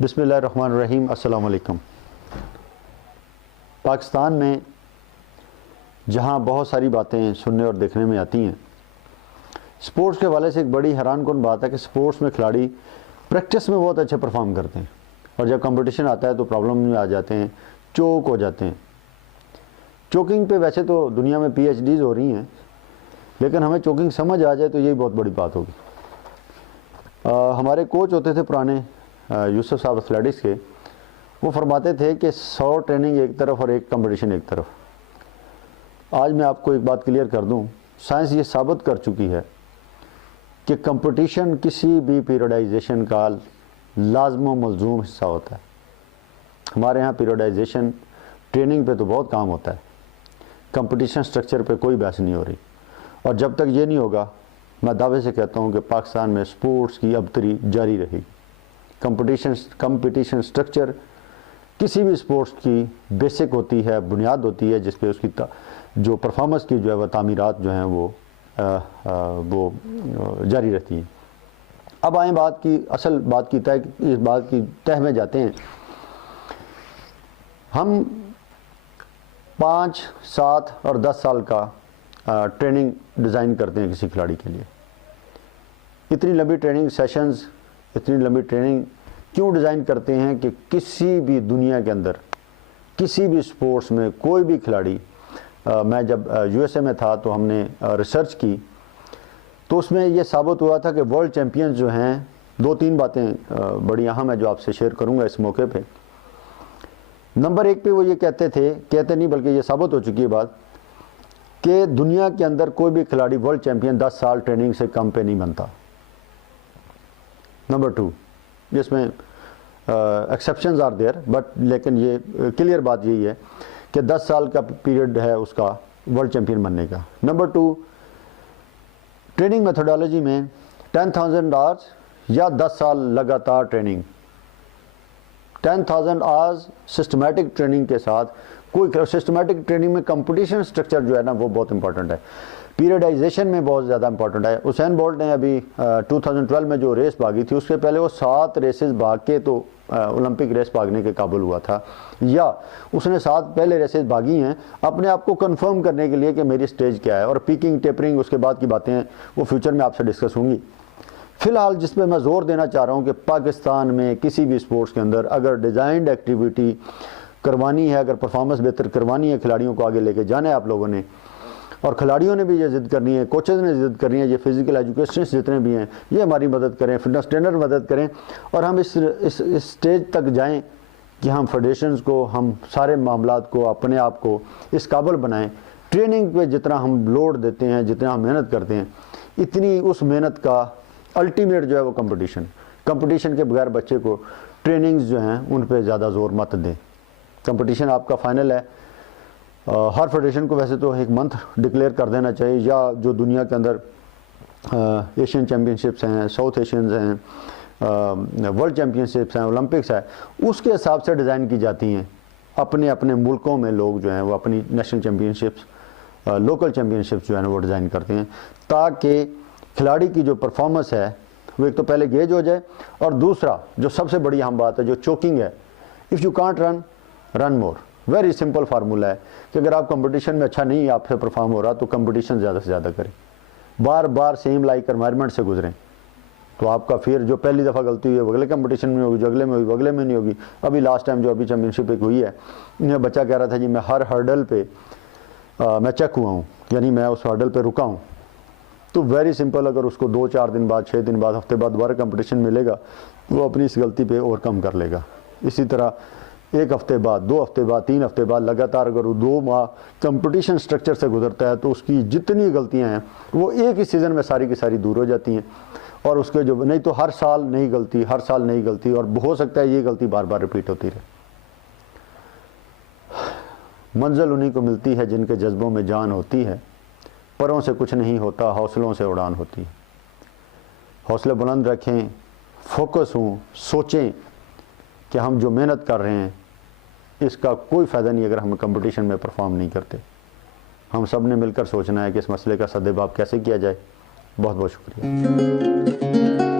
बिस्मिल्लाहिर्रहमानिर्रहीम। अस्सलाम वालेकुम। पाकिस्तान में जहाँ बहुत सारी बातें सुनने और देखने में आती हैं, स्पोर्ट्स के हवाले से एक बड़ी हैरानकुन बात है कि स्पोर्ट्स में खिलाड़ी प्रैक्टिस में बहुत अच्छे परफॉर्म करते हैं और जब कंपटीशन आता है तो प्रॉब्लम में आ जाते हैं, चोक हो जाते हैं। चोकिंग पे वैसे तो दुनिया में PhDs हो रही हैं, लेकिन हमें चोकिंग समझ आ जाए तो यही बहुत बड़ी बात होगी। हमारे कोच होते थे पुराने यूसुफ साहब एथलेटिक्स के, वो फरमाते थे कि 100 ट्रेनिंग एक तरफ और एक कंपटीशन एक तरफ। आज मैं आपको एक बात क्लियर कर दूं, साइंस ये साबित कर चुकी है कि कंपटीशन किसी भी पीरियडाइजेशन का लाजम व मलजूम हिस्सा होता है। हमारे यहाँ पीरियडाइजेशन ट्रेनिंग पे तो बहुत काम होता है, कंपटीशन स्ट्रक्चर पे कोई बहस नहीं हो रही। और जब तक ये नहीं होगा, मैं दावे से कहता हूँ कि पाकिस्तान में स्पोर्ट्स की अबतरी जारी रहेगी। कंपटीशन स्ट्रक्चर किसी भी स्पोर्ट्स की बेसिक होती है, बुनियाद होती है, जिस पे उसकी जो परफॉर्मेंस की जो है वह तामीरात जो हैं वो जारी रहती हैं। अब आए बात की असल बात की इस बात की तह में जाते हैं। हम 5, 7 और 10 साल का ट्रेनिंग डिज़ाइन करते हैं किसी खिलाड़ी के लिए। इतनी लंबी ट्रेनिंग सेशंस, इतनी लंबी ट्रेनिंग क्यों डिज़ाइन करते हैं कि किसी भी दुनिया के अंदर किसी भी स्पोर्ट्स में कोई भी खिलाड़ी, मैं जब USA में था तो हमने रिसर्च की तो उसमें यह साबित हुआ था कि वर्ल्ड चैम्पियंस जो हैं, 2-3 बातें बड़ी अहम है जो आपसे शेयर करूंगा इस मौके पे। नंबर 1 पे वो ये कहते नहीं बल्कि ये साबित हो चुकी है बात कि दुनिया के अंदर कोई भी खिलाड़ी वर्ल्ड चैंपियन 10 साल ट्रेनिंग से कम पे नहीं बनता। नंबर 2, जिसमें एक्सेप्शंस आर देयर, बट लेकिन ये क्लियर बात यही है कि 10 साल का पीरियड है उसका वर्ल्ड चैंपियन बनने का। नंबर 2, ट्रेनिंग मेथोडोलॉजी में 10,000 आवर्स या 10 साल लगातार ट्रेनिंग, 10,000 आवर्स सिस्टमेटिक ट्रेनिंग के साथ कोई सिस्टमेटिक ट्रेनिंग में कंपटीशन स्ट्रक्चर जो है ना वो बहुत इंपॉर्टेंट है, पीरियडाइजेशन में बहुत ज़्यादा इंपॉर्टेंट है। उसेन बोल्ट ने अभी 2012 में जो रेस भागी थी, उसके पहले वो 7 रेसेस भाग के तो ओलंपिक रेस भागने के काबिल हुआ था, या उसने 7 पहले रेसेस भागी हैं अपने आप को कंफर्म करने के लिए कि मेरी स्टेज क्या है। और पीकिंग, टेपरिंग, उसके बाद की बातें हैं वो फ्यूचर में आपसे डिस्कस होंगी। फ़िलहाल जिस पे मैं ज़ोर देना चाह रहा हूँ कि पाकिस्तान में किसी भी स्पोर्ट्स के अंदर अगर डिज़ाइंड एक्टिविटी करवानी है, अगर परफॉर्मेंस बेहतर करवानी है, खिलाड़ियों को आगे लेके जाना है आप लोगों ने, और खिलाड़ियों ने भी ये ज़िद करनी है, कोचेज़ ने ज़िद करनी है, ये फिज़िकल एजुकेशनिस्ट जितने भी हैं ये हमारी मदद करें, फिटनेस ट्रेनर मदद करें और हम इस स्टेज तक जाएं कि हम फेडरेशंस को, हम सारे मामलात को, अपने आप को इस काबिल बनाएं। ट्रेनिंग पे जितना हम लोड देते हैं, जितना हम मेहनत करते हैं, इतनी उस मेहनत का अल्टीमेट जो है वो कंपटीशन के बगैर बच्चे को ट्रेनिंग्स जो हैं उन पर ज़्यादा ज़ोर मत दें। कंपटीशन आपका फाइनल है। हर फेडरेशन को वैसे तो एक मंथ डिक्लेयर कर देना चाहिए, या जो दुनिया के अंदर एशियन चैम्पियनशिप्स हैं, साउथ एशियंस हैं, वर्ल्ड चैम्पियनशिप्स हैं, ओलंपिक्स है, उसके हिसाब से डिज़ाइन की जाती हैं। अपने अपने मुल्कों में लोग जो हैं वो अपनी नेशनल चैम्पियनशिप्स, लोकल चैम्पियनशिप्स जो है वो डिज़ाइन करते हैं ताकि खिलाड़ी की जो परफॉर्मेंस है वो एक तो पहले गेज हो जाए, और दूसरा जो सबसे बड़ी अहम बात है जो चोकिंग है, if you can't run more. Very simple formula है कि अगर आप कंपटीशन में अच्छा नहीं आपसे परफॉर्म हो रहा तो कंपटीशन ज़्यादा से ज़्यादा करें, बार बार सेम लाइक एनवायरनमेंट से गुजरें, तो आपका फिर जो पहली दफ़ा गलती हुई है वो अगले कंपटीशन में होगी, जो अगले में होगी अगले में नहीं होगी। अभी लास्ट टाइम जो अभी चैम्पियनशिप एक हुई है, यह बच्चा कह रहा था जी मैं हर हर्डल पे मैं चेक हुआ हूँ, यानी मैं उस हर्डल पे रुका हूँ। तो वेरी सिंपल, अगर उसको 2-4 दिन बाद, 6 दिन बाद, हफ्ते बाद दोबारा कंपटीशन मिलेगा वो अपनी इस गलती पे ओवरकम कर लेगा। इसी तरह 1 हफ्ते बाद, 2 हफ्ते बाद, 3 हफ्ते बाद लगातार अगर वो 2 माह कंपटीशन स्ट्रक्चर से गुजरता है तो उसकी जितनी गलतियां हैं वो एक ही सीज़न में सारी की सारी दूर हो जाती हैं। और उसके जो नहीं तो हर साल नई गलती, हर साल नई गलती, और हो सकता है ये गलती बार बार रिपीट होती रहे। मंजिल उन्हीं को मिलती है जिनके जज्बों में जान होती है, परों से कुछ नहीं होता, हौसलों से उड़ान होती है। हौसले बुलंद रखें, फोकस हों, सोचें कि हम जो मेहनत कर रहे हैं इसका कोई फ़ायदा नहीं अगर हम कंपटीशन में परफॉर्म नहीं करते। हम सब ने मिलकर सोचना है कि इस मसले का सद्देबाब कैसे किया जाए। बहुत बहुत शुक्रिया।